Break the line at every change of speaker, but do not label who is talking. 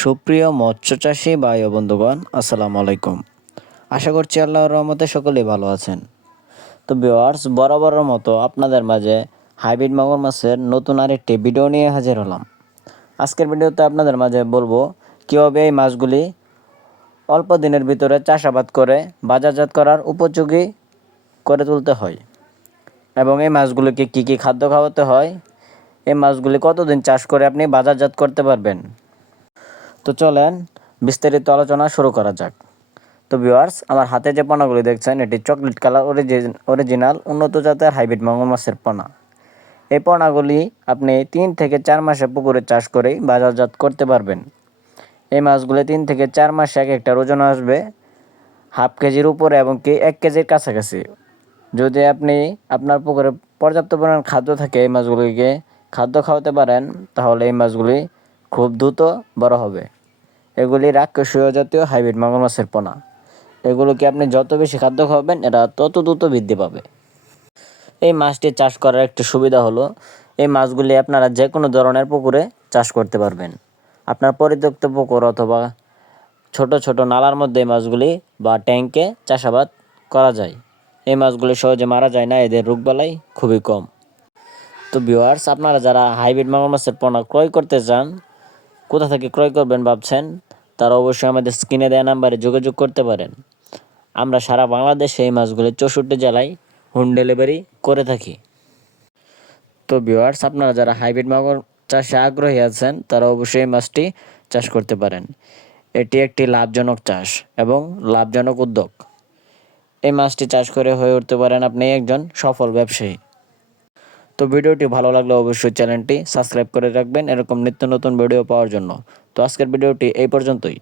সুপ্রিয় মৎস্য চাষী ও বন্ধুগণ, আসসালামু আলাইকুম। আশা করছি আল্লাহর রহমতে সকলেই ভালো আছেন। তো ভিউয়ার্স বরাবরের মতো আপনাদের মাঝে হাইব্রিড মাগুর মাছের নতুন আরেকটি ভিডিও নিয়ে হাজির হলাম। আজকের ভিডিওতে আপনাদের মাঝে বলব কীভাবে এই মাছগুলি অল্প দিনের ভিতরে চাষাবাদ করে বাজারজাত করার উপযোগী করে তুলতে হয় এবং এই মাছগুলিকে কী কী খাদ্য খাওয়াতে হয়, এই মাছগুলি কতদিন চাষ করে আপনি বাজারজাত করতে পারবেন তো চলেন বিস্তারিত আলোচনা শুরু করা যাক। তো ভিউয়ার্স আমার হাতে যে পোনাগুলি দেখছেন, এটি চকলেট কালার অরিজিনাল উন্নত জাতের হাইব্রিড মাগুর মাছের পোনা এই পোনাগুলি আপনি তিন থেকে চার মাসে পুকুরে চাষ করেই বাজারজাত করতে পারবেন। এই মাছগুলি তিন থেকে চার মাসে এক একটা ওজন আসবে হাফ কেজির উপরে এবং কি এক কেজির কাছাকাছি। যদি আপনি আপনার পুকুরে পর্যাপ্ত পরিমাণ খাদ্য থাকে এই মাছগুলিকে খাদ্য খাওয়াতে পারেন, তাহলে এই মাছগুলি খুব দ্রুত বড় হবে। এগুলি রাক্ষসীয় জাতীয় হাইব্রিড মাগুর মাছের পোনা। এগুলোকে আপনি যত বেশি খাদ্য খাওয়াবেন এরা তত দ্রুত বৃদ্ধি পাবে। এই মাছটি চাষ করার একটি সুবিধা হলো, এই মাছগুলি আপনারা যে কোনো ধরনের পুকুরে চাষ করতে পারবেন। আপনার পরিত্যক্ত পুকুর অথবা ছোট ছোট নালার মধ্যে এই মাছগুলি বা ট্যাঙ্কে চাষাবাদ করা যায়। এই মাছগুলি সহজে মারা যায় না, এদের রোগবালাই খুবই কম। তো ভিউয়ার্স আপনারা যারা হাইব্রিড মাগুর মাছের পোনা ক্রয় করতে চান কোথা থেকে ক্রয় করবেন ভাবছেন, তারা অবশ্যই আমাদের স্ক্রিনে দেওয়া নাম্বারে যোগাযোগ করতে পারেন। আমরা সারা বাংলাদেশে এই মাছগুলি চৌষট্টি জেলায় হোম ডেলিভারি করে থাকি। তো ভিউয়ার্স, আপনারা যারা হাইব্রিড মাগুর চাষে আগ্রহী আছেন, তারা অবশ্যই এই মাছটি চাষ করতে পারেন। এটি একটি লাভজনক চাষ এবং লাভজনক উদ্যোগ। এই মাছটি চাষ করে হয়ে উঠতে পারেন আপনি একজন সফল ব্যবসায়ী। তো ভিডিওটি ভালো লাগলে অবশ্যই চ্যানেলটি সাবস্ক্রাইব করে রাখবেন। এরকম নিত্য নতুন ভিডিও পাওয়ার জন্য। তো আজকের ভিডিওটি এই পর্যন্তই।